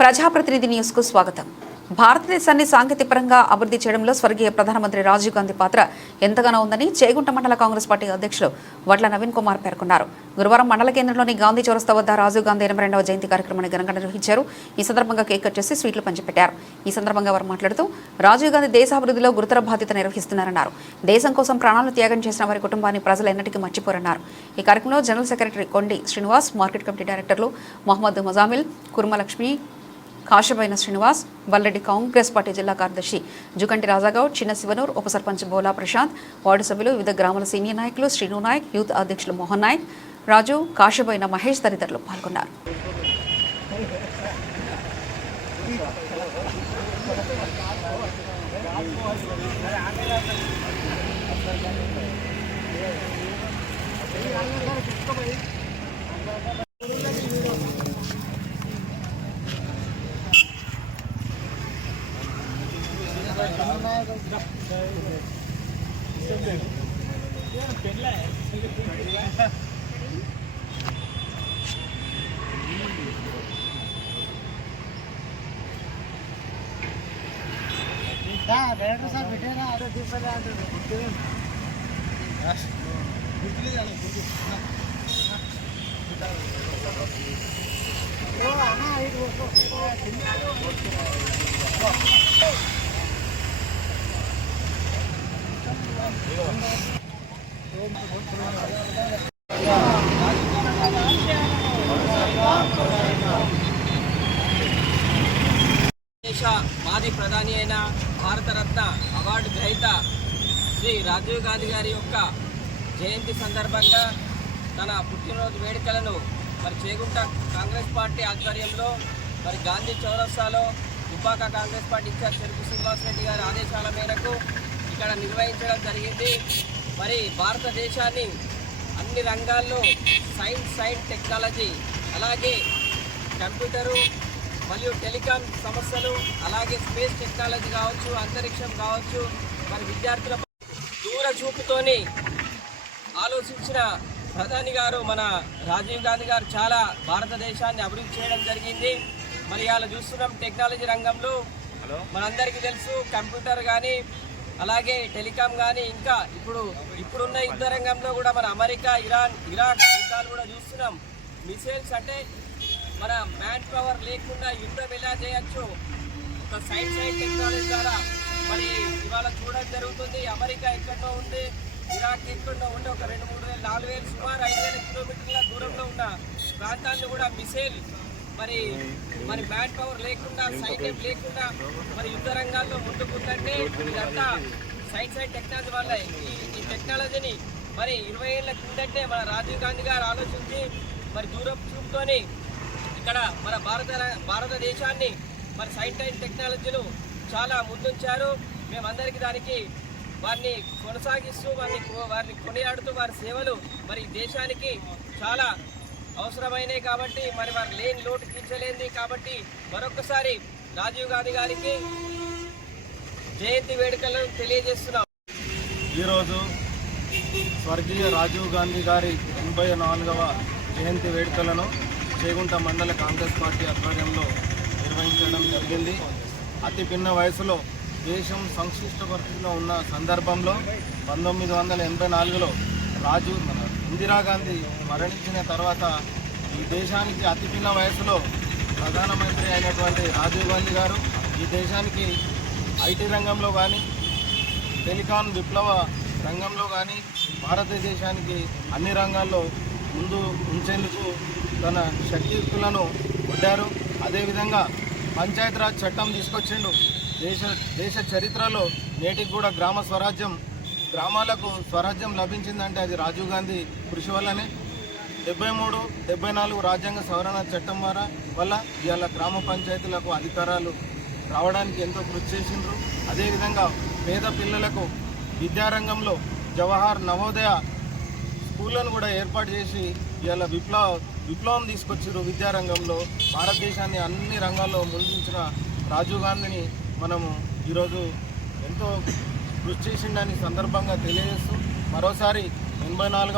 ప్రజాప్రతినిధి న్యూస్ కు స్వాగతం. భారతదేశాన్ని సాంకేతికపరంగా అభివృద్ధి చేయడంలో స్వర్గీయ ప్రధానమంత్రి రాజీవ్ గాంధీ పాత్ర ఎంతగానో ఉందని చేగుంట మండల కాంగ్రెస్ పార్టీ అధ్యక్షులు వడ్ల నవీన్ కుమార్ పేర్కొన్నారు. గురువారం మండల కేంద్రంలోని గాంధీ చౌరస్తా వద్ద రాజీవ్ గాంధీ 82వ జయంతి కార్యక్రమాన్ని ఘనంగా నిర్వహించారు. ఈ సందర్భంగా కేక్ కట్ చేసి స్వీట్లు పంచిపెట్టారు. ఈ సందర్భంగా వారు మాట్లాడుతూ రాజీవ్ గాంధీ దేశాభివృద్ధిలో గురుతర బాధ్యత నిర్వహిస్తున్నారన్నారు. దేశం కోసం ప్రాణాలను త్యాగం చేసిన వారి కుటుంబాన్ని ప్రజలు ఎన్నటికీ మర్చిపోరన్నారు. ఈ కార్యక్రమంలో జనరల్ సెక్రటరీ కొండి శ్రీనివాస్, మార్కెట్ కమిటీ డైరెక్టర్లు మహమ్మద్ ముజామిల్, కుర్మలక్ష్మి, కాశబైన శ్రీనివాస్, వల్లెడ్డి కాంగ్రెస్ పార్టీ జిల్లా కార్యదర్శి జుకంటి రాజాగౌడ్, చిన్న శివనూర్, ఉప సర్పంచ్ బోలా ప్రశాంత్, వార్డు సభ్యులు, వివిధ గ్రామాల సీనియర్ నాయకులు శ్రీను నాయక్, యూత్ అధ్యక్షులు మోహన్ నాయక్, రాజు, కాశబైన మహేష్ తదితరులు పాల్గొన్నారు. మాజీ ప్రధాని అయిన భారతరత్న అవార్డు గ్రహీత శ్రీ రాజీవ్ గాంధీ గారి యొక్క జయంతి సందర్భంగా తన పుట్టినరోజు వేడుకలను చేగుంట కాంగ్రెస్ పార్టీ ఆధ్వర్యంలో గాంధీ చౌరస్తాలో దుబ్బాక కాంగ్రెస్ పార్టీ ఇన్ఛార్జ్ చెరుకు శ్రీనివాస్ రెడ్డి గారి ఆదేశాల మేరకు ఇక్కడ నిర్వహించడం జరిగింది. భారతదేశాన్ని అన్ని రంగాల్లో సైన్స్ టెక్నాలజీ, అలాగే కంప్యూటరు మరియు టెలికాం సమస్యలు, అలాగే స్పేస్ టెక్నాలజీ కావచ్చు, అంతరిక్షం కావచ్చు, విద్యార్థుల దూర చూపుతోని ఆలోచించిన ప్రధాని గారు మన రాజీవ్ గాంధీ గారు చాలా భారతదేశాన్ని అభివృద్ధి చేయడం జరిగింది. ఇవాళ చూస్తున్నాం టెక్నాలజీ రంగంలో మనందరికీ తెలుసు కంప్యూటర్ కానీ, అలాగే టెలికాం కానీ, ఇంకా ఇప్పుడున్న యుద్ధ రంగంలో కూడా మన అమెరికా, ఇరాన్, ఇరాక్ యుద్ధాలు కూడా చూస్తున్నాం. మిసైల్స్ అంటే మన మ్యాన్ పవర్ లేకుండా యుద్ధం ఎలా చేయొచ్చు ఒక సైన్స్ అండ్ టెక్నాలజీ ద్వారా ఇవాళ చూడడం జరుగుతుంది. అమెరికా ఎక్కడో ఉంది, ఇరాక్ ఎక్కడో ఉండి ఒక 2-3 వేలు 4 వేలు సుమారు 5,000 కిలోమీటర్ల దూరంలో ఉన్న ప్రాంతాన్ని కూడా మిసైల్ మ్యాన్ పవర్ లేకుండా, సైన్యం లేకుండా యుద్ధ రంగాల్లో ముందుకుందంటే ఇదంతా సైన్స్ అండ్ టెక్నాలజీ వల్ల. ఈ టెక్నాలజీని 20 ఏళ్ల కిందటే మన రాజీవ్ గాంధీ గారు ఆలోచించి దూరం చూపుతోని ఇక్కడ మన భారతదేశాన్ని సైన్స్ అండ్ టెక్నాలజీలు చాలా ముందుంచారు. మేమందరికీ దానికి వారిని కొనసాగిస్తూ వారిని కొనియాడుతూ వారి సేవలు దేశానికి చాలా అవసరమైనవి కాబట్టి వారు లేని లోటు తీర్చలేంది కాబట్టి మరొకసారి రాజీవ్ గాంధీ గారికి జయంతి వేడుకలను తెలియజేస్తున్నాం. ఈరోజు స్వర్గీయ రాజీవ్ గాంధీ గారి 84వ జయంతి వేడుకలను చేగుంట మండల కాంగ్రెస్ పార్టీ ఆధ్వర్యంలో నిర్వహించడం జరిగింది. అతి పిన్న వయసులో దేశం సంక్లిష్ట పరిస్థితిలో ఉన్న సందర్భంలో 1984లో ఇందిరాగాంధీ మరణించిన తర్వాత ఈ దేశానికి అతి పిన్న వయసులో ప్రధానమంత్రి అయినటువంటి రాజీవ్ గాంధీ గారు ఈ దేశానికి ఐటీ రంగంలో కానీ, టెలికాం విప్లవ రంగంలో కానీ భారతదేశానికి అన్ని రంగాల్లో ముందు ఉంచేందుకు తన శక్తియుక్తులను కొట్టారు. అదేవిధంగా పంచాయతీరాజ్ చట్టం తీసుకొచ్చిండు. దేశ చరిత్రలో నేటికి కూడా గ్రామాలకు స్వరాజ్యం లభించిందంటే అది రాజీవ్ గాంధీ కృషి వల్లనే. 73, 74 రాజ్యాంగ సవరణ చట్టం వల్ల ఇవాళ గ్రామ పంచాయతీలకు అధికారాలు రావడానికి ఎంతో కృషి చేసిండ్రు. అదేవిధంగా పేద పిల్లలకు విద్యారంగంలో జవహర్ నవోదయ స్కూళ్ళను కూడా ఏర్పాటు చేసి ఇవాళ విప్లవం తీసుకొచ్చారు. విద్యారంగంలో భారతదేశాన్ని అన్ని రంగాల్లో ముందుంచిన రాజీవ్ గాంధీని మనము ఈరోజు ఎంతో కృషి చేసిండని సందర్భంగా తెలియజేస్తూ మరోసారి 84వ